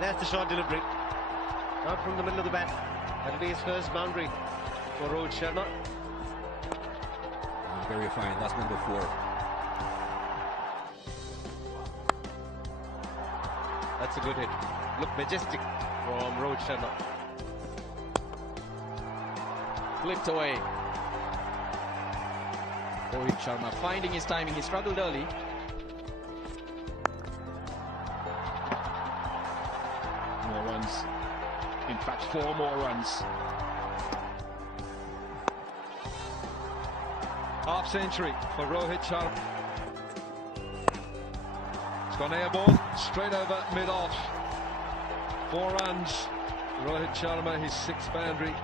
There's the short delivery. Out from the middle of the bat. That'll be his first boundary for Rohit Sharma. Very fine. That's number 4. That's a good hit. Look majestic from Rohit Sharma. Flipped away. Rohit Sharma finding his timing. He struggled early. More runs. In fact, 4 more runs. Half century for Rohit Sharma. It's gone airborne, straight over mid-off. 4 runs. Rohit Sharma, his 6th boundary.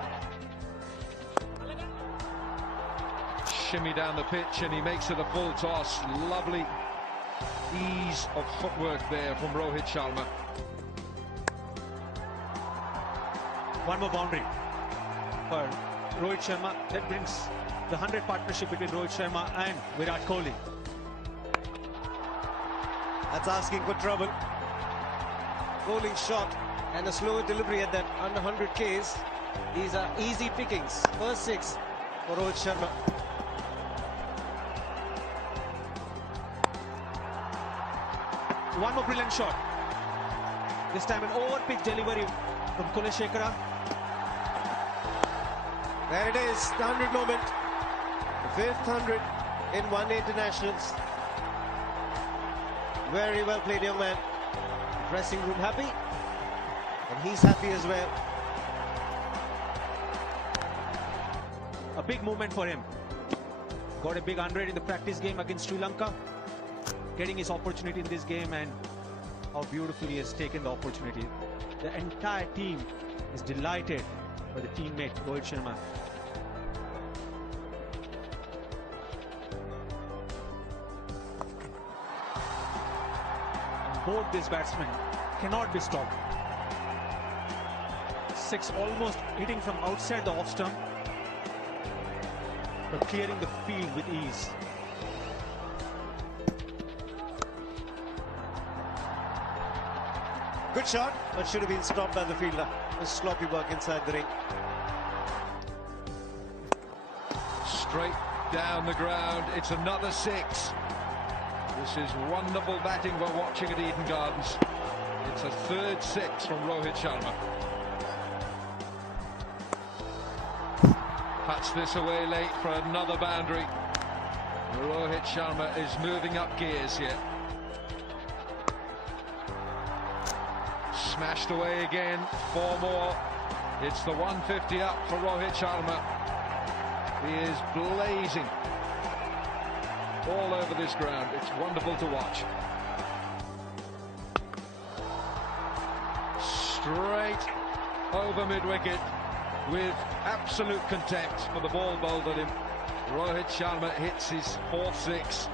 Shimmy down the pitch and he makes it a full toss. Lovely ease of footwork there from Rohit Sharma. One more boundary for Rohit Sharma. That brings the 100 partnership between Rohit Sharma and Virat Kohli. That's asking for trouble. Bowling shot and a slower delivery at that under 100 Ks. These are easy pickings. First 6 for Rohit Sharma. One more brilliant shot. This time an over-pitch delivery from Kuleshekara. There it is, the 100 moment. The 5th 100 in one-day internationals. Very well played, young man. Dressing room happy, and he's happy as well. A big moment for him. Got a big 100 in the practice game against Sri Lanka. Getting his opportunity in this game, and how beautifully he has taken the opportunity. The entire team is delighted by the teammate Rohit Sharma. And both these batsmen cannot be stopped. 6 almost hitting from outside the off stump, but clearing the field with ease. Good shot, but should have been stopped by the fielder. A sloppy work inside the ring. Straight down the ground, it's another 6. This is wonderful batting we're watching at Eden Gardens. It's a 3rd 6 from Rohit Sharma. Cuts this away late for another boundary. Rohit Sharma is moving up gears here. Smashed away again, 4 more. It's the 150 up for Rohit Sharma. He is blazing all over this ground. It's wonderful to watch. Straight over mid-wicket with absolute contempt for the ball bowled at him. Rohit Sharma hits his 4th 6.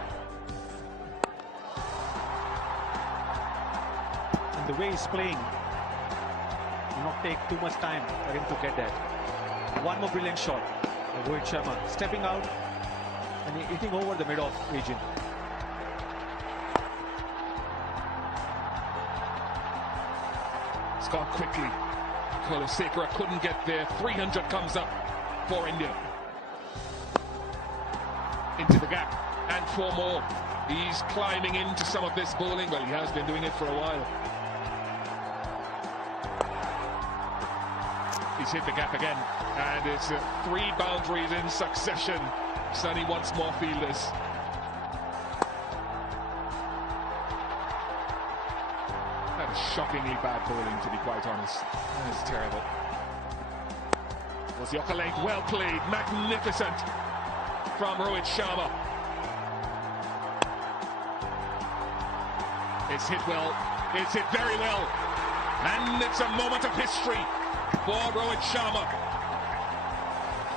And the way he's playing will not take too much time for him to get that. One more brilliant shot. Rohit Sharma stepping out and hitting over the mid-off region. It's gone quickly. Kuleshekara couldn't get there. 300 comes up for India. Into the gap, and 4 more. He's climbing into some of this bowling. Well, he has been doing it for a while. He's hit the gap again, and it's 3 boundaries in succession. Sunny wants more fielders. That is shockingly bad bowling, to be quite honest. That is terrible. Was the upper length well played, magnificent from Rohit Sharma. It's hit well, it's hit very well, and it's a moment of history for Rohit Sharma.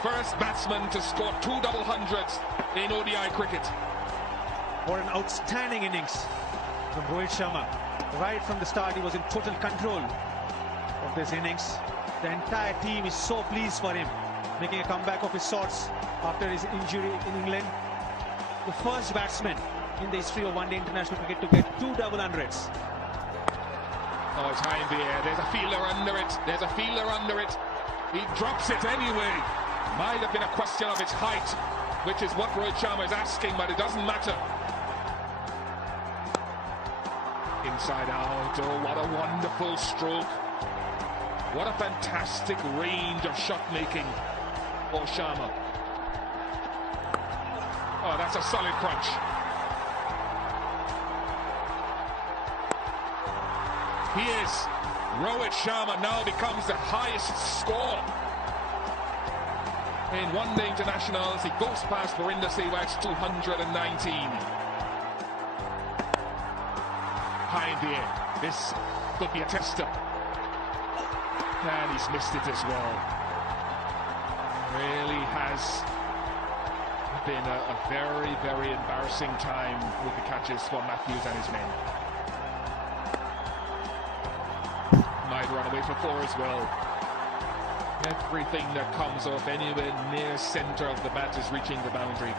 First batsman to score 2 double hundreds in ODI cricket. What an outstanding innings from Rohit Sharma. Right from the start, he was in total control of this innings. The entire team is so pleased for him, making a comeback of his sorts after his injury in England. The first batsman in the history of one-day international cricket to get 2 double hundreds. Oh, it's high in the air. There's a fielder under it. There's a fielder under it. He drops it anyway. Might have been a question of its height, which is what Rohit Sharma is asking, but it doesn't matter. Inside out. Oh, what a wonderful stroke. What a fantastic range of shot making for Sharma. Oh, that's a solid crunch. He is. Rohit Sharma now becomes the highest score in one-day internationals. He goes past Verinder Sehwag's 219. High in the air. This could be a tester. And he's missed it as well. Really has been a very, very embarrassing time with the catches for Matthews and his men. Might run away for 4 as well. Everything that comes off anywhere near center of the bat is reaching the boundary.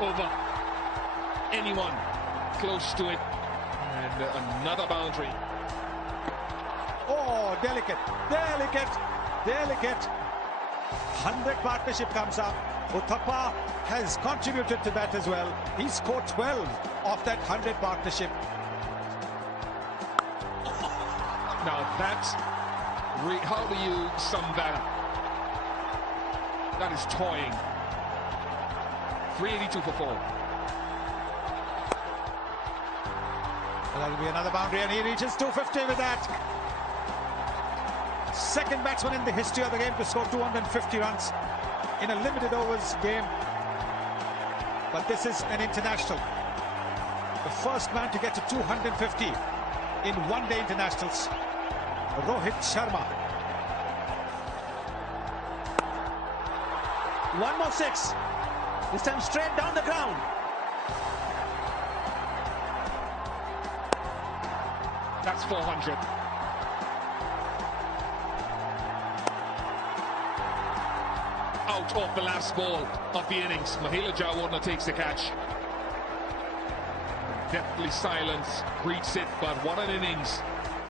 Over anyone close to it. And another boundary. Oh, delicate, delicate, delicate. 100 partnership comes up. Uthappa has contributed to that as well. He scored 12 of that 100 partnership. Now that's, how do you sum that up? That is toying. 382 for 4. Well, that'll be another boundary, and he reaches 250 with that. Second batsman in the history of the game to score 250 runs in a limited overs game. But this is an international. The first man to get to 250 in one-day internationals. Rohit Sharma. One more 6. This time straight down the ground. That's 400. Out off the last ball of the innings. Mahela Jayawardene takes the catch. Deathly silence greets it, but what an innings